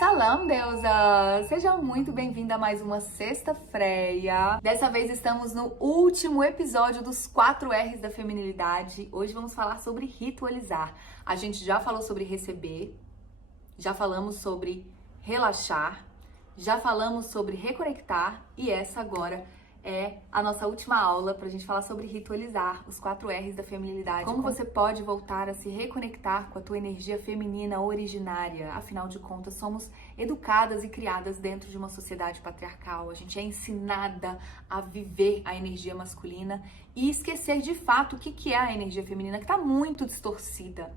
Shalom, deusa! Seja muito bem-vinda a mais uma sexta-feira. Dessa vez estamos no último episódio dos 4 R's da feminilidade. Hoje vamos falar sobre ritualizar. A gente já falou sobre receber, já falamos sobre relaxar, já falamos sobre reconectar e essa agora é a nossa última aula pra gente falar sobre ritualizar, os 4 R's da feminilidade. Como você pode voltar a se reconectar com a tua energia feminina originária. Afinal de contas, somos educadas e criadas dentro de uma sociedade patriarcal. A gente é ensinada a viver a energia masculina e esquecer de fato o que é a energia feminina, que tá muito distorcida.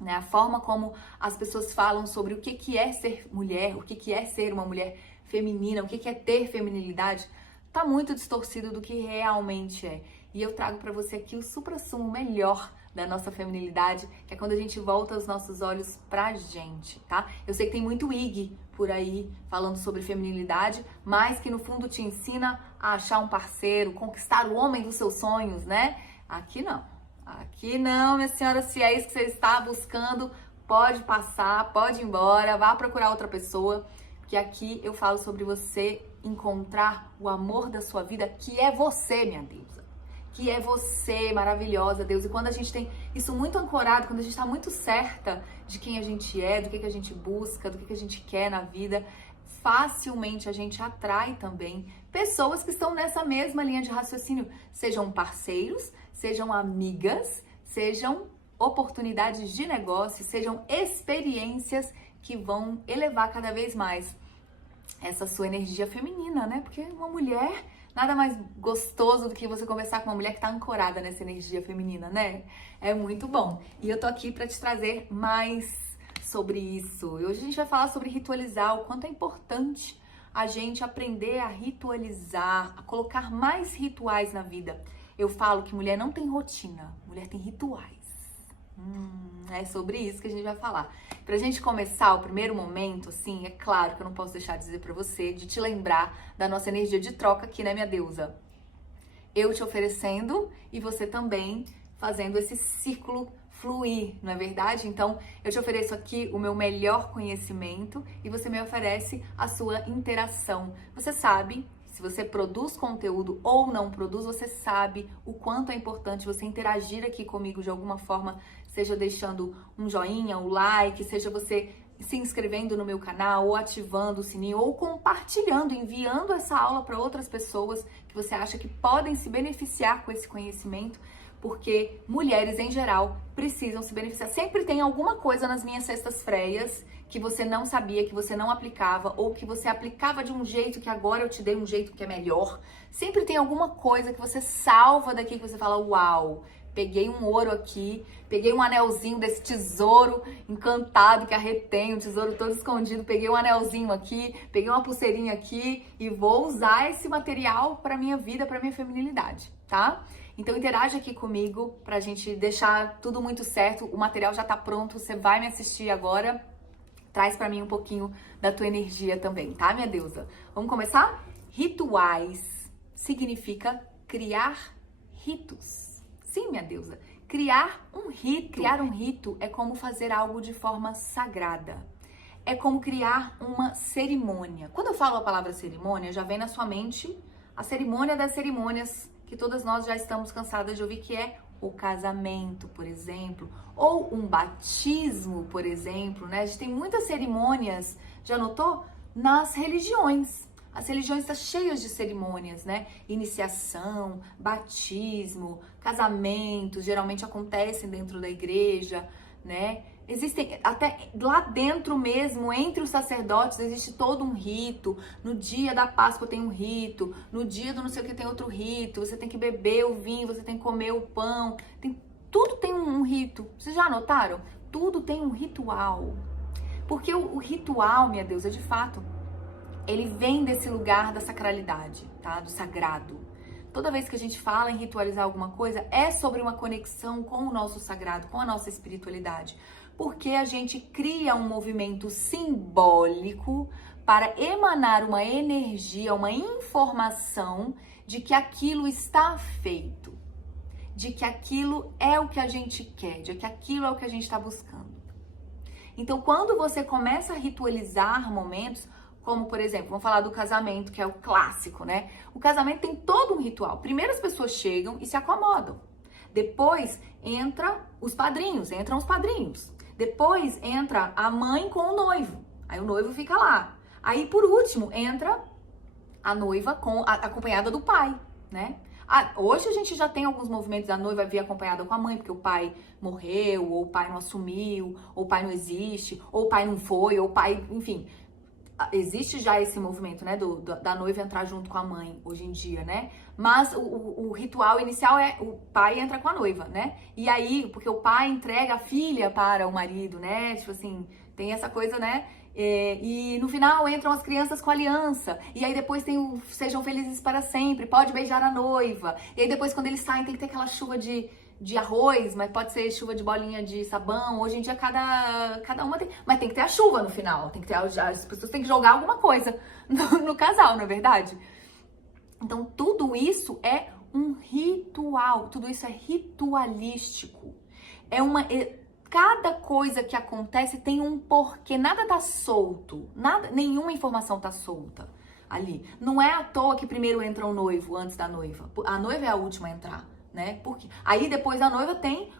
Né? A forma como as pessoas falam sobre o que é ser mulher, o que é ser uma mulher feminina, o que é ter feminilidade, tá muito distorcido do que realmente é. E eu trago pra você aqui o suprassumo melhor da nossa feminilidade, que é quando a gente volta os nossos olhos pra gente, tá? Eu sei que tem muito IG por aí falando sobre feminilidade, mas que no fundo te ensina a achar um parceiro, conquistar o homem dos seus sonhos, né? Aqui não. Aqui não, minha senhora, se é isso que você está buscando, pode passar, pode ir embora, vá procurar outra pessoa, que aqui eu falo sobre você encontrar o amor da sua vida, que é você, minha deusa, que é você, maravilhosa, Deus. E quando a gente tem isso muito ancorado, quando a gente está muito certa de quem a gente é, do que a gente busca, do que a gente quer na vida, facilmente a gente atrai também pessoas que estão nessa mesma linha de raciocínio, sejam parceiros, sejam amigas, sejam oportunidades de negócio, sejam experiências que vão elevar cada vez mais essa sua energia feminina, né? Porque uma mulher, nada mais gostoso do que você conversar com uma mulher que tá ancorada nessa energia feminina, né? É muito bom. E eu tô aqui pra te trazer mais sobre isso. E hoje a gente vai falar sobre ritualizar, o quanto é importante a gente aprender a ritualizar, a colocar mais rituais na vida. Eu falo que mulher não tem rotina, mulher tem rituais. É sobre isso que a gente vai falar. Pra gente começar o primeiro momento, assim, é claro que eu não posso deixar de dizer pra você, de te lembrar da nossa energia de troca aqui, né, minha deusa? Eu te oferecendo e você também fazendo esse círculo fluir, não é verdade? Então, eu te ofereço aqui o meu melhor conhecimento e você me oferece a sua interação. Você sabe, se você produz conteúdo ou não produz, você sabe o quanto é importante você interagir aqui comigo de alguma forma, seja deixando um joinha, um like, seja você se inscrevendo no meu canal, ou ativando o sininho, ou compartilhando, enviando essa aula para outras pessoas que você acha que podem se beneficiar com esse conhecimento, porque mulheres em geral precisam se beneficiar. Sempre tem alguma coisa nas minhas sextas-freias que você não sabia, que você não aplicava, ou que você aplicava de um jeito que agora eu te dei um jeito que é melhor. Sempre tem alguma coisa que você salva daqui, que você fala, uau, peguei um ouro aqui, peguei um anelzinho desse tesouro encantado que a Rê tem, um tesouro todo escondido, peguei um anelzinho aqui, peguei uma pulseirinha aqui e vou usar esse material para minha vida, para minha feminilidade, tá? Então interage aqui comigo pra gente deixar tudo muito certo, o material já tá pronto, você vai me assistir agora, traz pra mim um pouquinho da tua energia também, tá, minha deusa? Vamos começar? Rituais significa criar ritos. Sim, minha deusa, criar um rito. Criar um rito é como fazer algo de forma sagrada. É como criar uma cerimônia. Quando eu falo a palavra cerimônia, já vem na sua mente a cerimônia das cerimônias que todas nós já estamos cansadas de ouvir, que é o casamento, por exemplo, ou um batismo, por exemplo, né? A gente tem muitas cerimônias, já notou? Nas religiões. As religiões estão cheias de cerimônias, né? Iniciação, batismo, casamentos, geralmente acontecem dentro da igreja, né? Existem, até lá dentro mesmo, entre os sacerdotes, existe todo um rito. No dia da Páscoa tem um rito, no dia do não sei o que tem outro rito, você tem que beber o vinho, você tem que comer o pão, tudo tem um rito. Vocês já notaram? Tudo tem um ritual. Porque o ritual, minha deusa, de fato, ele vem desse lugar da sacralidade, tá? Do sagrado. Toda vez que a gente fala em ritualizar alguma coisa, é sobre uma conexão com o nosso sagrado, com a nossa espiritualidade. Porque a gente cria um movimento simbólico para emanar uma energia, uma informação de que aquilo está feito, de que aquilo é o que a gente quer, de que aquilo é o que a gente está buscando. Então, quando você começa a ritualizar momentos, como, por exemplo, vamos falar do casamento, que é o clássico, né? O casamento tem todo um ritual. Primeiro as pessoas chegam e se acomodam. Depois entram os padrinhos. Depois entra a mãe com o noivo. Aí o noivo fica lá. Aí, por último, entra a noiva acompanhada do pai, né? Hoje a gente já tem alguns movimentos da noiva vir acompanhada com a mãe, porque o pai morreu, ou o pai não assumiu, ou o pai não existe, ou o pai não foi, ou o pai, enfim. Existe já esse movimento, né, da noiva entrar junto com a mãe, hoje em dia, né? Mas o ritual inicial é o pai entra com a noiva, né? E aí, porque o pai entrega a filha para o marido, né? Tipo assim, tem essa coisa, né? E no final entram as crianças com aliança. E aí depois tem o sejam felizes para sempre, pode beijar a noiva. E aí depois quando eles saem tem que ter aquela chuva de arroz, mas pode ser chuva de bolinha de sabão. Hoje em dia cada uma tem, mas tem que ter a chuva no final, tem que ter as pessoas têm que jogar alguma coisa no casal, não é verdade? Então tudo isso é um ritual, tudo isso é ritualístico. Cada coisa que acontece tem um porquê, nada tá solto, nenhuma informação tá solta ali. Não é à toa que primeiro entra o noivo antes da noiva. A noiva é a última a entrar, né? Porque aí depois da noiva tem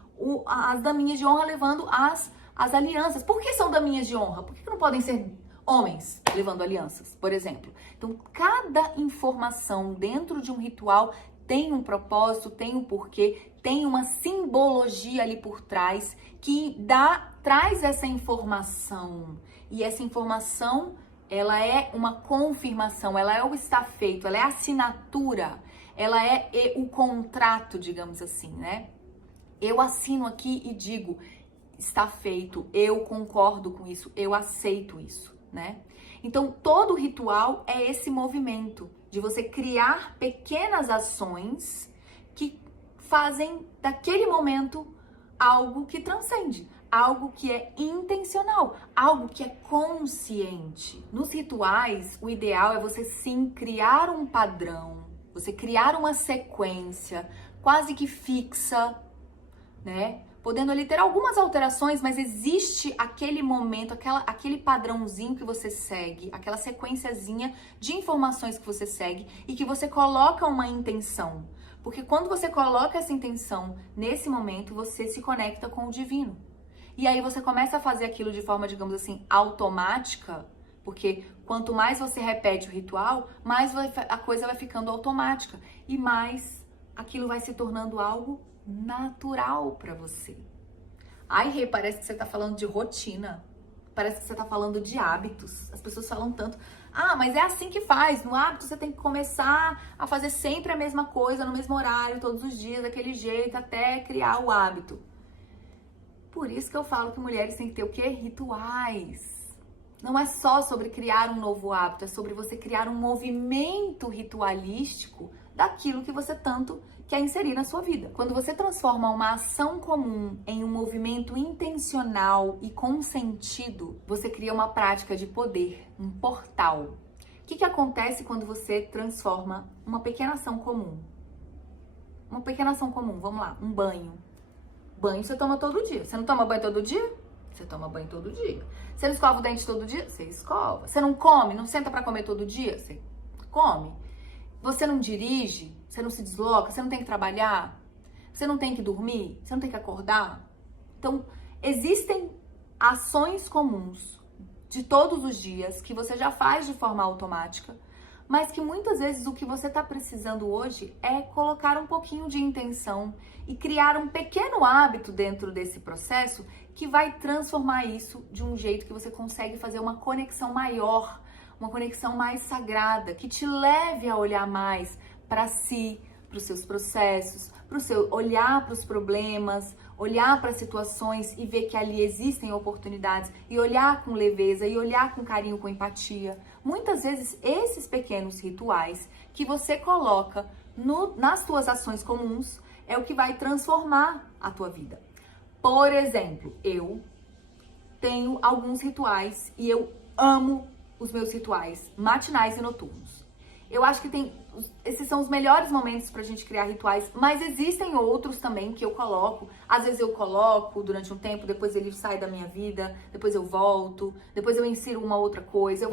as daminhas de honra levando as alianças. Por que são daminhas de honra? Por que não podem ser homens levando alianças, por exemplo? Então, cada informação dentro de um ritual tem um propósito, tem um porquê, tem uma simbologia ali por trás que traz essa informação. E essa informação, ela é uma confirmação, ela é o está feito, ela é a assinatura, ela é o contrato, digamos assim, né? Eu assino aqui e digo, está feito, eu concordo com isso, eu aceito isso, né? Então, todo ritual é esse movimento de você criar pequenas ações que fazem daquele momento algo que transcende, algo que é intencional, algo que é consciente. Nos rituais, o ideal é você sim criar um padrão, você criar uma sequência quase que fixa, né? Podendo ali ter algumas alterações, mas existe aquele momento, aquele padrãozinho que você segue, aquela sequenciazinha de informações que você segue e que você coloca uma intenção. Porque quando você coloca essa intenção nesse momento, você se conecta com o divino. E aí você começa a fazer aquilo de forma, digamos assim, automática, porque quanto mais você repete o ritual, mais a coisa vai ficando automática e mais aquilo vai se tornando algo natural pra você. Ai, Rê, parece que você tá falando de rotina. Parece que você tá falando de hábitos. As pessoas falam tanto. Ah, mas é assim que faz. No hábito você tem que começar a fazer sempre a mesma coisa, no mesmo horário, todos os dias, daquele jeito, até criar o hábito. Por isso que eu falo que mulheres têm que ter o quê? Rituais. Não é só sobre criar um novo hábito, é sobre você criar um movimento ritualístico daquilo que você tanto quer inserir na sua vida. Quando você transforma uma ação comum em um movimento intencional e com sentido, você cria uma prática de poder, um portal. O que acontece quando você transforma uma pequena ação comum? Uma pequena ação comum, vamos lá, um banho. Banho você toma todo dia. Você não toma banho todo dia? Você toma banho todo dia. Você não escova o dente todo dia? Você escova. Você não come, não senta pra comer todo dia? Você come. Você não dirige, você não se desloca, você não tem que trabalhar, você não tem que dormir, você não tem que acordar. Então, existem ações comuns de todos os dias que você já faz de forma automática, mas que muitas vezes o que você está precisando hoje é colocar um pouquinho de intenção e criar um pequeno hábito dentro desse processo que vai transformar isso de um jeito que você consegue fazer uma conexão maior, uma conexão mais sagrada, que te leve a olhar mais para si, para os seus processos, para o seu olhar para os problemas, olhar para situações e ver que ali existem oportunidades e olhar com leveza e olhar com carinho, com empatia. Muitas vezes esses pequenos rituais que você coloca nas tuas ações comuns é o que vai transformar a tua vida. Por exemplo, eu tenho alguns rituais e eu amo os meus rituais matinais e noturnos. Eu acho que esses são os melhores momentos pra gente criar rituais, mas existem outros também que eu coloco. Às vezes eu coloco durante um tempo, depois ele sai da minha vida, depois eu volto, depois eu insiro uma outra coisa.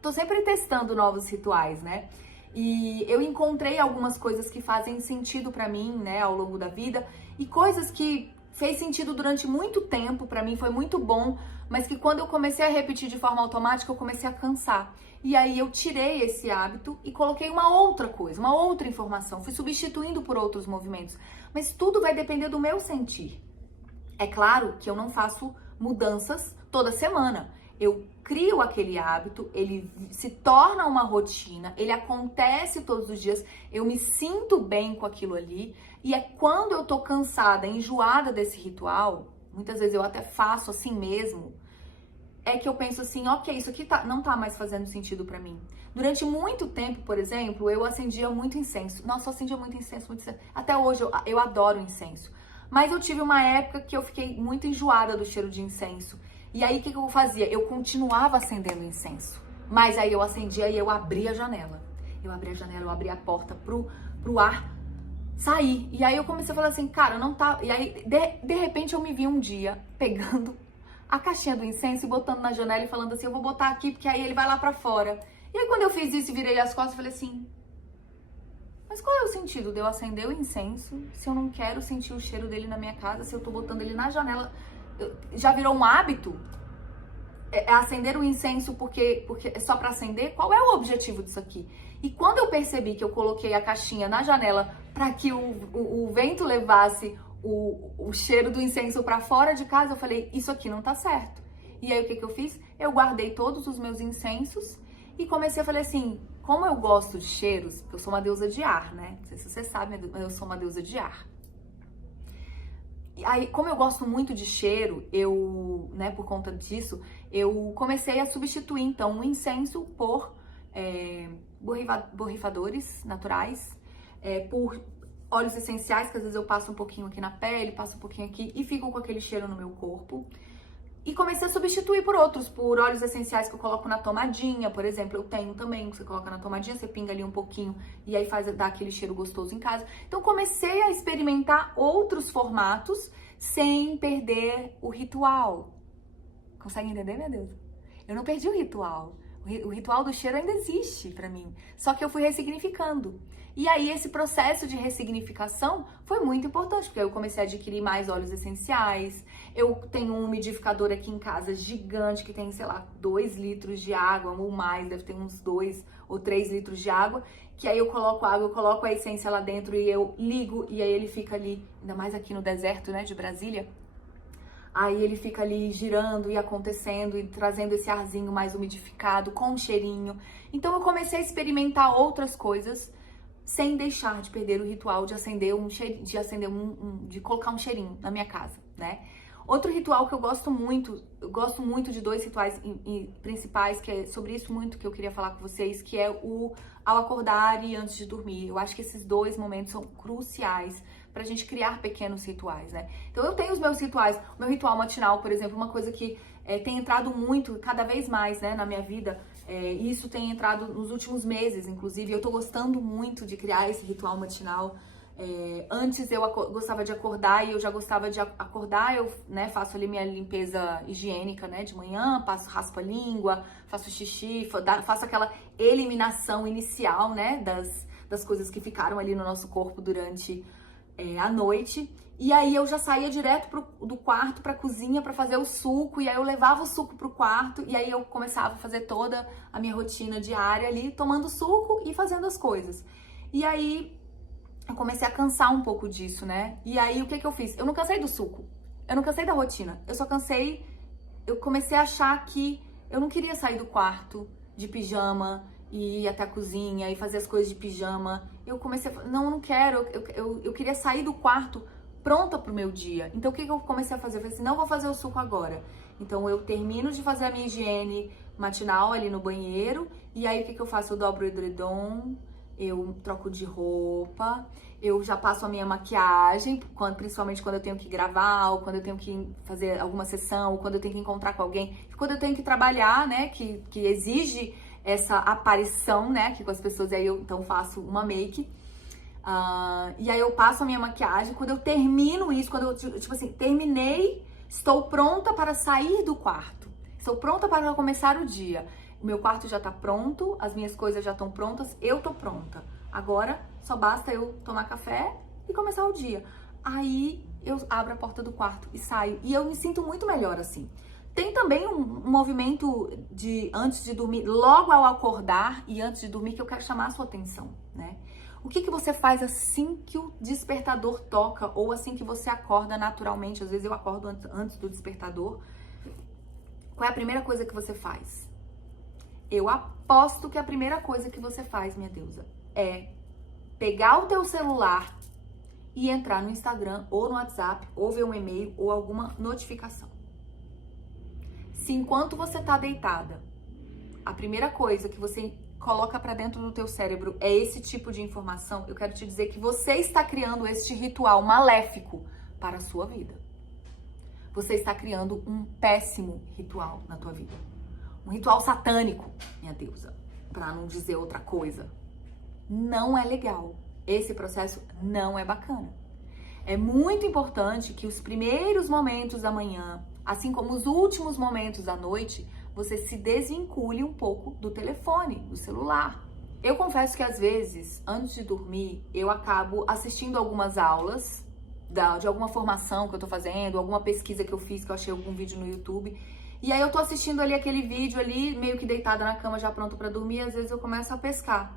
Tô sempre testando novos rituais, né? E eu encontrei algumas coisas que fazem sentido pra mim, né, ao longo da vida, e coisas que fez sentido durante muito tempo, pra mim foi muito bom, mas que quando eu comecei a repetir de forma automática, eu comecei a cansar. E aí eu tirei esse hábito e coloquei uma outra coisa, uma outra informação, fui substituindo por outros movimentos. Mas tudo vai depender do meu sentir. É claro que eu não faço mudanças toda semana. Eu crio aquele hábito, ele se torna uma rotina, ele acontece todos os dias, eu me sinto bem com aquilo ali, e é quando eu tô cansada, enjoada desse ritual, muitas vezes eu até faço assim mesmo, é que eu penso assim, ok, isso aqui não tá mais fazendo sentido pra mim. Durante muito tempo, por exemplo, eu acendia muito incenso. Nossa, eu acendia muito incenso, muito incenso. Até hoje eu adoro incenso. Mas eu tive uma época que eu fiquei muito enjoada do cheiro de incenso. E aí, o que eu fazia? Eu continuava acendendo incenso. Mas aí eu acendia e eu abria a janela. Eu abria a janela, eu abria a porta pro ar sair. E aí eu comecei a falar assim, cara, não tá... E aí, de repente, eu me vi um dia pegando a caixinha do incenso e botando na janela e falando assim, eu vou botar aqui porque aí ele vai lá pra fora. E aí, quando eu fiz isso e virei as costas, eu falei assim... Mas qual é o sentido de eu acender o incenso se eu não quero sentir o cheiro dele na minha casa, se eu tô botando ele na janela? Já virou um hábito? É acender o incenso porque é só pra acender? Qual é o objetivo disso aqui? E quando eu percebi que eu coloquei a caixinha na janela para que o vento levasse o cheiro do incenso para fora de casa, eu falei, isso aqui não tá certo. E aí o que eu fiz? Eu guardei todos os meus incensos e comecei a falar assim, como eu gosto de cheiros, eu sou uma deusa de ar, né? Não sei se você sabe, eu sou uma deusa de ar. E aí, como eu gosto muito de cheiro, né, por conta disso, eu comecei a substituir, então, o incenso por borrifadores naturais, por óleos essenciais, que às vezes eu passo um pouquinho aqui na pele, passo um pouquinho aqui e fico com aquele cheiro no meu corpo. E comecei a substituir por outros, por óleos essenciais que eu coloco na tomadinha, por exemplo, eu tenho também, que você coloca na tomadinha, você pinga ali um pouquinho e aí dá aquele cheiro gostoso em casa. Então comecei a experimentar outros formatos sem perder o ritual. Consegue entender, meu Deus? Eu não perdi o ritual. O ritual do cheiro ainda existe pra mim, só que eu fui ressignificando. E aí esse processo de ressignificação foi muito importante, porque eu comecei a adquirir mais óleos essenciais. Eu tenho um umidificador aqui em casa gigante, que tem, sei lá, 2 litros de água ou mais, deve ter uns 2 ou 3 litros de água, que aí eu coloco água, eu coloco a essência lá dentro e eu ligo, e aí ele fica ali, ainda mais aqui no deserto, né, de Brasília, aí ele fica ali girando e acontecendo e trazendo esse arzinho mais umidificado, com um cheirinho. Então eu comecei a experimentar outras coisas, sem deixar de perder o ritual de acender de colocar um cheirinho na minha casa, né? Outro ritual que eu gosto muito de 2 rituais principais, que é sobre isso muito que eu queria falar com vocês, que é o ao acordar e antes de dormir. Eu acho que esses 2 momentos são cruciais pra gente criar pequenos rituais, né? Então eu tenho os meus rituais, o meu ritual matinal, por exemplo, uma coisa que tem entrado muito, cada vez mais, né, na minha vida, e isso tem entrado nos últimos meses, inclusive, eu tô gostando muito de criar esse ritual matinal. Antes eu gostava de acordar e eu já gostava de acordar, eu, né, faço ali minha limpeza higiênica, né, de manhã, raspo a língua, faço xixi, faço aquela eliminação inicial, né, das coisas que ficaram ali no nosso corpo durante a noite. E aí eu já saía direto do quarto pra cozinha pra fazer o suco, e aí eu levava o suco pro quarto, e aí eu começava a fazer toda a minha rotina diária ali, tomando suco e fazendo as coisas. E aí eu comecei a cansar um pouco disso, né? E aí o que eu fiz? Eu não cansei do suco, eu não cansei da rotina, eu comecei a achar que eu não queria sair do quarto de pijama e ir até a cozinha e fazer as coisas de pijama. Eu comecei a não, eu não quero, eu queria sair do quarto pronta pro meu dia. Então o que eu comecei a fazer? Eu falei assim, não vou fazer o suco agora. Então eu termino de fazer a minha higiene matinal ali no banheiro, e aí o que eu faço? Eu dobro o edredom, eu troco de roupa, eu já passo a minha maquiagem, principalmente quando eu tenho que gravar, ou quando eu tenho que fazer alguma sessão, ou quando eu tenho que encontrar com alguém, quando eu tenho que trabalhar, né, que exige essa aparição, né, aqui com as pessoas, e aí eu então faço uma make, e aí eu passo a minha maquiagem. Quando eu termino isso, quando eu, tipo assim, terminei, estou pronta para sair do quarto, estou pronta para começar o dia, o meu quarto já tá pronto, as minhas coisas já estão prontas, eu tô pronta, agora só basta eu tomar café e começar o dia. Aí eu abro a porta do quarto e saio, e eu me sinto muito melhor assim. Tem também um movimento de antes de dormir, logo ao acordar e antes de dormir, que eu quero chamar a sua atenção, né? O que você faz assim que o despertador toca ou assim que você acorda naturalmente? Às vezes eu acordo antes do despertador. Qual é a primeira coisa que você faz? Eu aposto que a primeira coisa que você faz, minha deusa, é pegar o teu celular e entrar no Instagram ou no WhatsApp ou ver um e-mail ou alguma notificação. Se enquanto você tá deitada, a primeira coisa que você coloca pra dentro do teu cérebro é esse tipo de informação, eu quero te dizer que você está criando este ritual maléfico para a sua vida. Você está criando um péssimo ritual na tua vida. Um ritual satânico, minha deusa, pra não dizer outra coisa. Não é legal. Esse processo não é bacana. É muito importante que os primeiros momentos da manhã, assim como os últimos momentos da noite, você se desvincule um pouco do telefone, do celular. Eu confesso que às vezes, antes de dormir, eu acabo assistindo algumas aulas de alguma formação que eu tô fazendo, alguma pesquisa que eu fiz, que eu achei algum vídeo no YouTube. E aí eu tô assistindo ali aquele vídeo ali, meio que deitada na cama, já pronta pra dormir, e às vezes eu começo a pescar.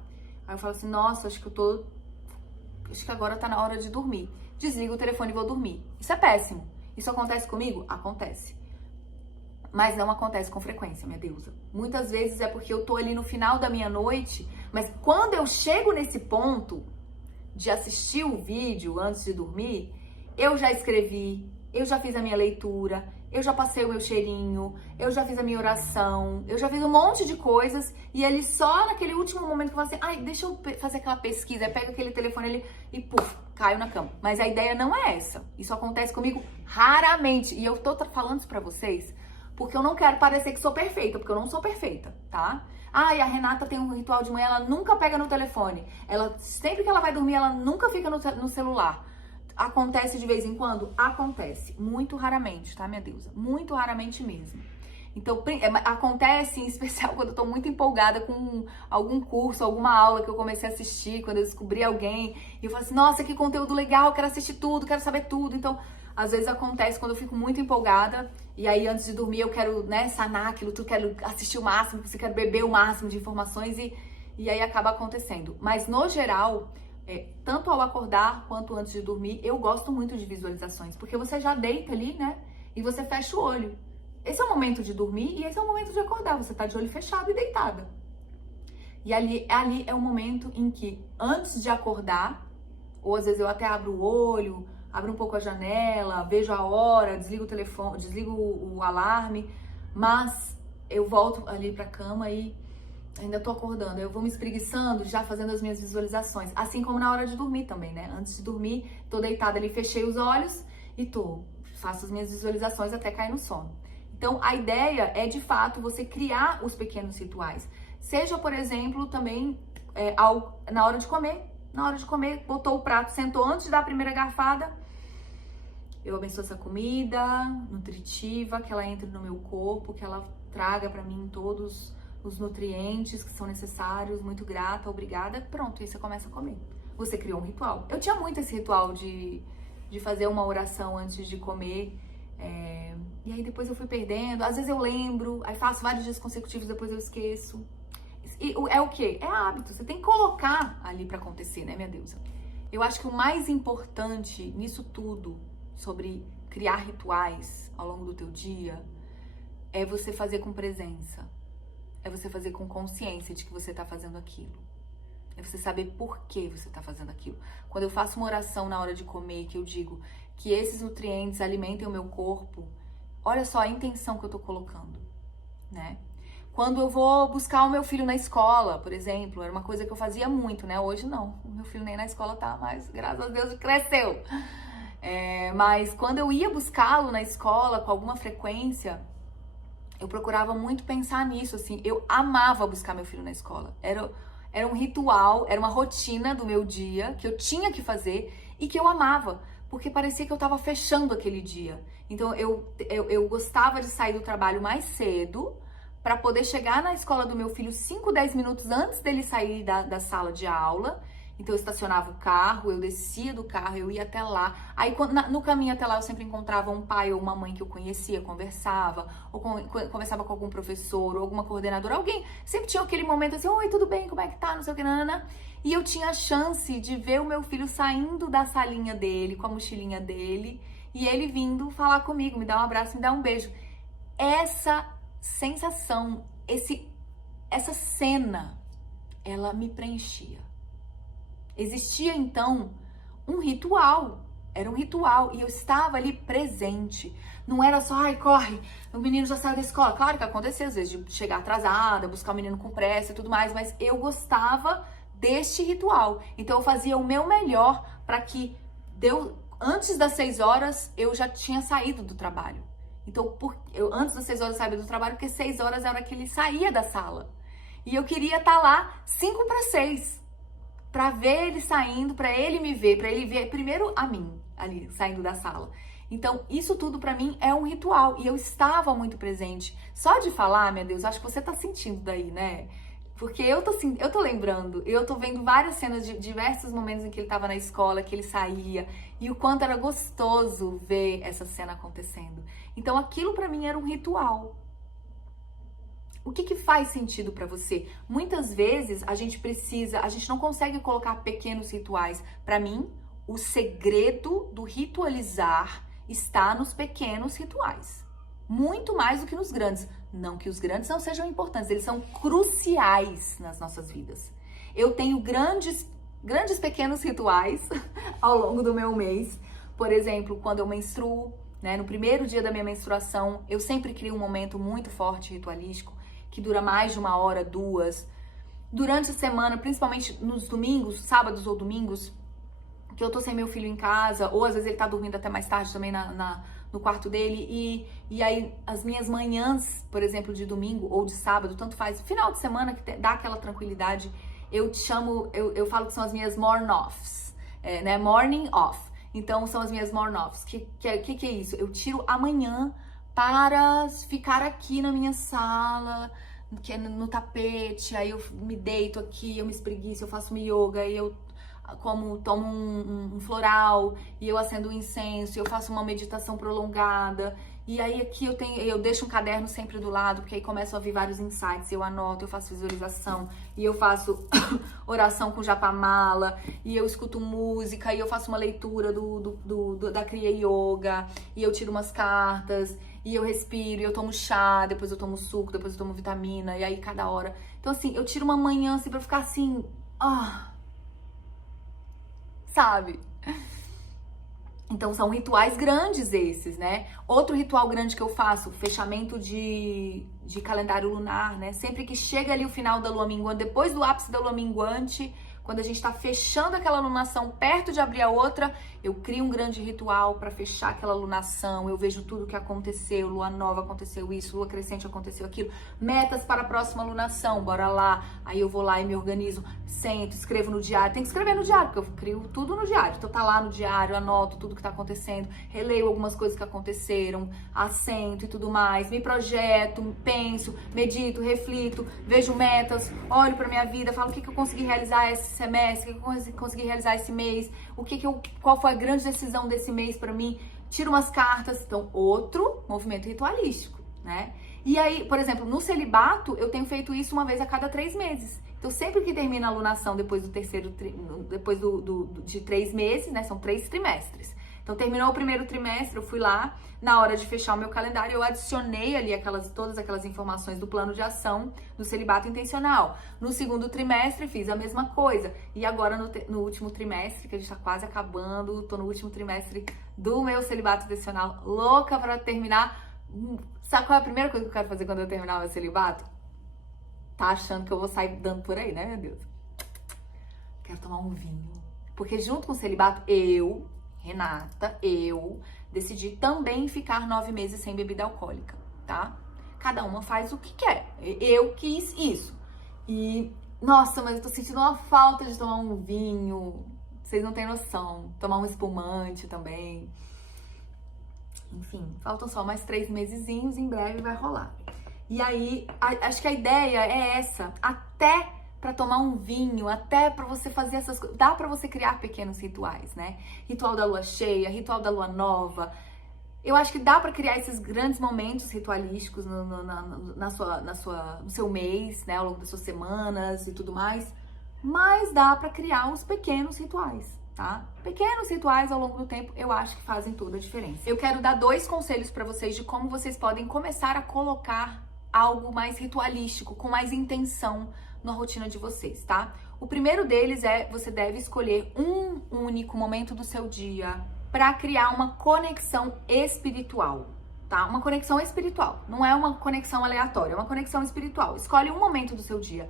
Aí eu falo assim, nossa, acho que agora tá na hora de dormir. Desligo o telefone e vou dormir. Isso é péssimo. Isso acontece comigo? Acontece. Mas não acontece com frequência, minha deusa. Muitas vezes é porque eu tô ali no final da minha noite, mas quando eu chego nesse ponto de assistir o vídeo antes de dormir, eu já escrevi, eu já fiz a minha leitura, eu já passei o meu cheirinho, eu já fiz a minha oração, eu já fiz um monte de coisas, e ali só naquele último momento que eu falo assim, ai, deixa eu fazer aquela pesquisa, aí pego aquele telefone ali e puf, caio na cama. Mas a ideia não é essa. Isso acontece comigo raramente, e eu tô falando isso pra vocês porque eu não quero parecer que sou perfeita, porque eu não sou perfeita, tá? Ai, a Renata tem um ritual de manhã, ela nunca pega no telefone. Ela, sempre que ela vai dormir, ela nunca fica no celular. Acontece de vez em quando? Acontece. Muito raramente, tá, minha deusa? Muito raramente mesmo. Então, acontece em especial quando eu tô muito empolgada com algum curso, alguma aula que eu comecei a assistir, quando eu descobri alguém, e eu falo assim, nossa, que conteúdo legal, quero assistir tudo, quero saber tudo. Então, às vezes acontece quando eu fico muito empolgada, e aí antes de dormir eu quero, né, sanar aquilo tudo, quero assistir o máximo, quero beber o máximo de informações, e aí acaba acontecendo. Mas, no geral, tanto ao acordar quanto antes de dormir, eu gosto muito de visualizações, porque você já deita ali, né, e você fecha o olho. Esse é o momento de dormir e esse é o momento de acordar, você tá de olho fechado e deitada. E ali é o momento em que, antes de acordar, ou às vezes eu até abro o olho, abro um pouco a janela, vejo a hora, desligo o telefone, desligo o alarme, mas eu volto ali pra cama e ainda tô acordando. Eu vou me espreguiçando, já fazendo as minhas visualizações. Assim como na hora de dormir também, né? Antes de dormir, tô deitada ali, fechei os olhos e faço as minhas visualizações até cair no sono. Então, a ideia é, de fato, você criar os pequenos rituais. Seja, por exemplo, também na hora de comer. Na hora de comer, botou o prato, sentou antes de dar a primeira garfada. Eu abençoo essa comida nutritiva, que ela entre no meu corpo, que ela traga pra mim todos os nutrientes que são necessários. Muito grata, obrigada. Pronto, e você começa a comer. Você criou um ritual. Eu tinha muito esse ritual de fazer uma oração antes de comer. E aí depois eu fui perdendo, às vezes eu lembro, aí faço vários dias consecutivos, depois eu esqueço. E é o quê? É hábito, você tem que colocar ali pra acontecer, né, minha deusa? Eu acho que o mais importante nisso tudo, sobre criar rituais ao longo do teu dia, é você fazer com presença. É você fazer com consciência de que você tá fazendo aquilo. É você saber por que você tá fazendo aquilo. Quando eu faço uma oração na hora de comer, que eu digo que esses nutrientes alimentem o meu corpo, olha só a intenção que eu tô colocando, né? Quando eu vou buscar o meu filho na escola, por exemplo, era uma coisa que eu fazia muito, né? Hoje não, o meu filho nem na escola tá, mas graças a Deus cresceu. Mas quando eu ia buscá-lo na escola com alguma frequência, eu procurava muito pensar nisso, assim, eu amava buscar meu filho na escola. Era um ritual, era uma rotina do meu dia que eu tinha que fazer e que eu amava, porque parecia que eu estava fechando aquele dia. Então eu gostava de sair do trabalho mais cedo para poder chegar na escola do meu filho 5, 10 minutos antes dele sair da sala de aula. Então eu estacionava o carro, eu descia do carro, eu ia até lá. Aí no caminho até lá eu sempre encontrava um pai ou uma mãe que eu conhecia, conversava, ou conversava com algum professor ou alguma coordenadora, alguém. Sempre tinha aquele momento assim, oi, tudo bem, como é que tá, não sei o que, nanana. E eu tinha a chance de ver o meu filho saindo da salinha dele, com a mochilinha dele, e ele vindo falar comigo, me dar um abraço, me dar um beijo. Essa sensação, essa cena, ela me preenchia. Existia então um ritual, era um ritual e eu estava ali presente. Não era só, ai, corre, o menino já saiu da escola. Claro que acontecia às vezes de chegar atrasada, buscar o menino com pressa e tudo mais, mas eu gostava deste ritual. Então eu fazia o meu melhor para que antes das 6 horas eu já tinha saído do trabalho. Então antes das 6 horas eu saía do trabalho porque 6 horas era a hora que ele saía da sala. E eu queria estar lá 5 para 6. Pra ver ele saindo, pra ele me ver, pra ele ver primeiro a mim, ali, saindo da sala. Então, isso tudo pra mim é um ritual e eu estava muito presente. Só de falar, meu Deus, acho que você tá sentindo daí, né? Porque eu tô lembrando, eu tô vendo várias cenas de diversos momentos em que ele tava na escola, que ele saía, e o quanto era gostoso ver essa cena acontecendo. Então, aquilo pra mim era um ritual. O que faz sentido para você? Muitas vezes a gente não consegue colocar pequenos rituais. Para mim, o segredo do ritualizar está nos pequenos rituais. Muito mais do que nos grandes. Não que os grandes não sejam importantes, eles são cruciais nas nossas vidas. Eu tenho grandes pequenos rituais ao longo do meu mês. Por exemplo, quando eu menstruo, né, no primeiro dia da minha menstruação, eu sempre crio um momento muito forte ritualístico, que dura mais de 1 hora, 2. Durante a semana, principalmente nos domingos, sábados ou domingos, que eu tô sem meu filho em casa, ou às vezes ele tá dormindo até mais tarde também no quarto dele, e aí as minhas manhãs, por exemplo, de domingo ou de sábado, tanto faz, final de semana que dá aquela tranquilidade, eu falo que são as minhas morn offs, né, morning off. Então são as minhas morn offs. Que é isso? Eu tiro amanhã para ficar aqui na minha sala, que é no tapete, aí eu me deito aqui, eu me espreguiço, eu faço yoga, e eu tomo um floral, e eu acendo um incenso, eu faço uma meditação prolongada, e aí aqui eu deixo um caderno sempre do lado, porque aí começam a vir vários insights, eu anoto, eu faço visualização, e eu faço oração com japamala, e eu escuto música, e eu faço uma leitura da Kriya Yoga, e eu tiro umas cartas, e eu respiro, e eu tomo chá, depois eu tomo suco, depois eu tomo vitamina, e aí cada hora. Então assim, eu tiro uma manhã assim pra ficar assim, sabe? Então são rituais grandes esses, né? Outro ritual grande que eu faço, fechamento de calendário lunar, né? Sempre que chega ali o final da lua minguante, depois do ápice da lua minguante, quando a gente tá fechando aquela lunação, perto de abrir a outra, eu crio um grande ritual para fechar aquela lunação, eu vejo tudo que aconteceu, lua nova aconteceu isso, lua crescente aconteceu aquilo, metas para a próxima lunação, bora lá. Aí eu vou lá e me organizo, sento, escrevo no diário, tem que escrever no diário, porque eu crio tudo no diário, então tá lá no diário, anoto tudo que tá acontecendo, releio algumas coisas que aconteceram, assento e tudo mais, me projeto, penso, medito, reflito, vejo metas, olho pra minha vida, falo o que eu consegui realizar esse semestre, o que eu consegui realizar esse mês, qual foi a grande decisão desse mês pra mim, tiro umas cartas. Então, outro movimento ritualístico, né? E aí, por exemplo, no celibato, eu tenho feito isso uma vez a cada 3 meses. Então, sempre que termina a alunação depois de 3 meses, né? São 3 trimestres. Então, terminou o primeiro trimestre, eu fui lá, na hora de fechar o meu calendário, eu adicionei ali todas aquelas informações do plano de ação do celibato intencional. No segundo trimestre, fiz a mesma coisa. E agora, no último trimestre, que a gente tá quase acabando, tô no último trimestre do meu celibato intencional, louca pra terminar. Sabe qual é a primeira coisa que eu quero fazer quando eu terminar o meu celibato? Tá achando que eu vou sair dando por aí, né, meu Deus? Quero tomar um vinho. Porque junto com o celibato, Renata, eu decidi também ficar 9 meses sem bebida alcoólica, tá? Cada uma faz o que quer. Eu quis isso. E, nossa, mas eu tô sentindo uma falta de tomar um vinho. Vocês não têm noção. Tomar um espumante também. Enfim, faltam só mais 3 mesezinhos, em breve vai rolar. E aí, acho que a ideia é essa. Até pra tomar um vinho, até pra você fazer essas coisas. Dá pra você criar pequenos rituais, né? Ritual da lua cheia, ritual da lua nova. Eu acho que dá pra criar esses grandes momentos ritualísticos no seu mês, né? Ao longo das suas semanas e tudo mais. Mas dá pra criar os pequenos rituais. Tá? Pequenos rituais ao longo do tempo, eu acho que fazem toda a diferença. Eu quero dar 2 conselhos para vocês de como vocês podem começar a colocar algo mais ritualístico, com mais intenção na rotina de vocês, tá? O primeiro deles é, você deve escolher um único momento do seu dia para criar uma conexão espiritual, tá? Uma conexão espiritual, não é uma conexão aleatória, é uma conexão espiritual. Escolhe um momento do seu dia.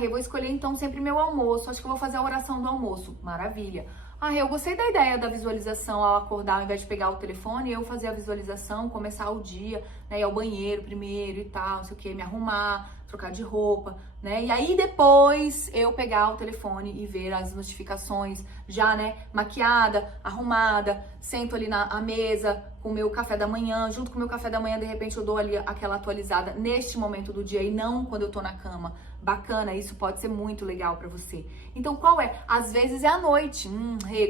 Eu vou escolher então sempre meu almoço, acho que eu vou fazer a oração do almoço. Maravilha. Eu gostei da ideia da visualização ao acordar, ao invés de pegar o telefone, eu fazer a visualização, começar o dia, né, ir ao banheiro primeiro e tal, não sei o que, me arrumar, trocar de roupa, né, e aí depois eu pegar o telefone e ver as notificações, já, né, maquiada, arrumada, sento ali na mesa com o meu café da manhã, junto com o meu café da manhã, de repente eu dou ali aquela atualizada neste momento do dia e não quando eu tô na cama. Bacana, isso pode ser muito legal pra você. Então, qual é? Às vezes é à noite.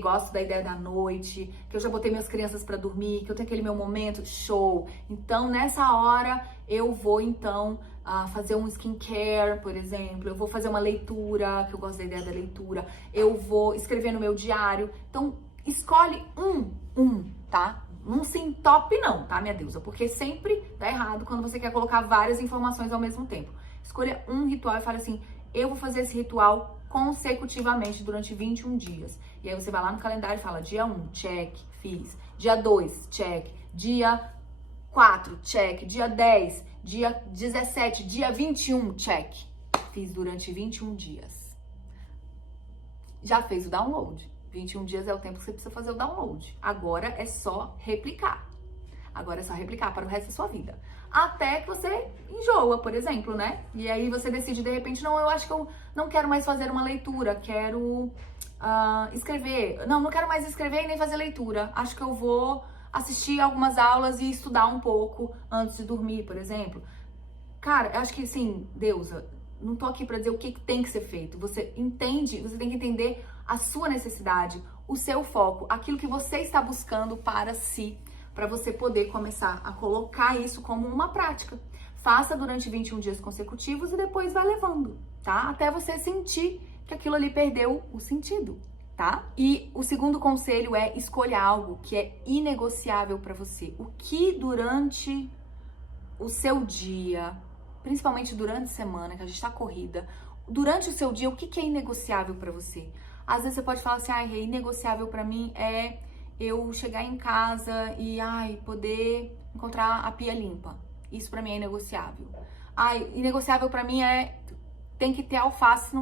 Gosto da ideia da noite, que eu já botei minhas crianças pra dormir, que eu tenho aquele meu momento, show. Então, nessa hora, eu vou, então, fazer um skincare, por exemplo. Eu vou fazer uma leitura, que eu gosto da ideia da leitura. Eu vou escrever no meu diário. Então, escolhe tá? Não se entope não, tá, minha deusa? Porque sempre dá errado quando você quer colocar várias informações ao mesmo tempo. Escolha um ritual e fale assim, eu vou fazer esse ritual consecutivamente durante 21 dias. E aí você vai lá no calendário e fala, dia 1, check, fiz. Dia 2, check. Dia 4, check. Dia 10, dia 17, dia 21, check. Fiz durante 21 dias. Já fez o download. 21 dias é o tempo que você precisa fazer o download. Agora é só replicar. Agora é só replicar para o resto da sua vida. Até que você enjoa, por exemplo, né? E aí você decide, de repente, não, eu acho que eu não quero mais fazer uma leitura, quero escrever. Não quero mais escrever e nem fazer leitura. Acho que eu vou assistir algumas aulas e estudar um pouco antes de dormir, por exemplo. Cara, eu acho que, sim, deusa, não tô aqui pra dizer o que tem que ser feito. Você entende, você tem que entender a sua necessidade, o seu foco, aquilo que você está buscando para si, para você poder começar a colocar isso como uma prática. Faça durante 21 dias consecutivos e depois vai levando, tá? Até você sentir que aquilo ali perdeu o sentido, tá? E o segundo conselho é escolha algo que é inegociável para você. O que durante o seu dia, principalmente durante a semana, que a gente tá corrida, durante o seu dia, o que é inegociável para você? Às vezes você pode falar assim, inegociável para mim é eu chegar em casa e, poder encontrar a pia limpa. Isso pra mim é inegociável. Inegociável pra mim é tem que ter alface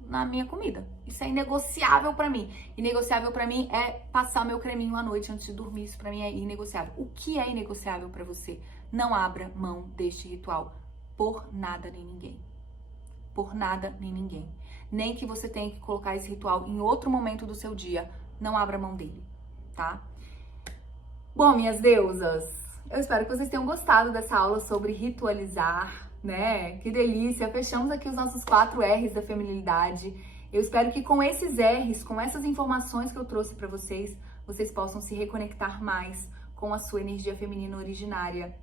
na minha comida. Isso é inegociável pra mim. Inegociável pra mim é passar meu creminho à noite antes de dormir. Isso pra mim é inegociável. O que é inegociável pra você? Não abra mão deste ritual por nada nem ninguém. Por nada nem ninguém. Nem que você tenha que colocar esse ritual em outro momento do seu dia. Não abra mão dele. Tá? Bom, minhas deusas, eu espero que vocês tenham gostado dessa aula sobre ritualizar, né? Que delícia! Fechamos aqui os nossos 4 R's da feminilidade. Eu espero que com esses R's, com essas informações que eu trouxe para vocês, vocês possam se reconectar mais com a sua energia feminina originária.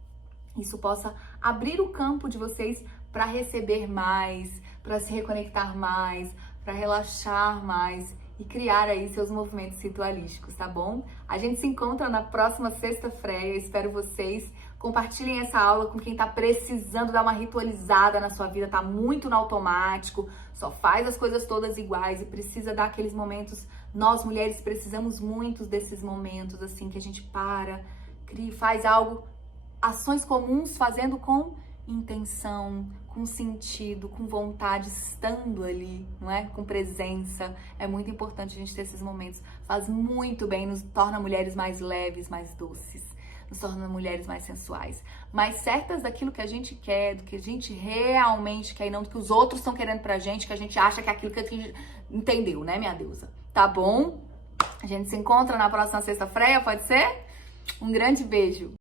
Isso possa abrir o campo de vocês para receber mais, para se reconectar mais, para relaxar mais e criar aí seus movimentos ritualísticos, tá bom? A gente se encontra na próxima sexta-feira. Espero vocês. Compartilhem essa aula com quem tá precisando dar uma ritualizada na sua vida, tá muito no automático, só faz as coisas todas iguais e precisa dar aqueles momentos. Nós, mulheres, precisamos muito desses momentos, assim, que a gente faz algo, ações comuns, fazendo com intenção, com sentido, com vontade, estando ali, não é? Com presença. É muito importante a gente ter esses momentos. Faz muito bem, nos torna mulheres mais leves, mais doces. nos tornando mulheres mais sensuais, mais certas daquilo que a gente quer, do que a gente realmente quer e não do que os outros estão querendo pra gente, que a gente acha que é aquilo que a gente entendeu, né, minha deusa? Tá bom? A gente se encontra na próxima sexta-feira, pode ser? Um grande beijo!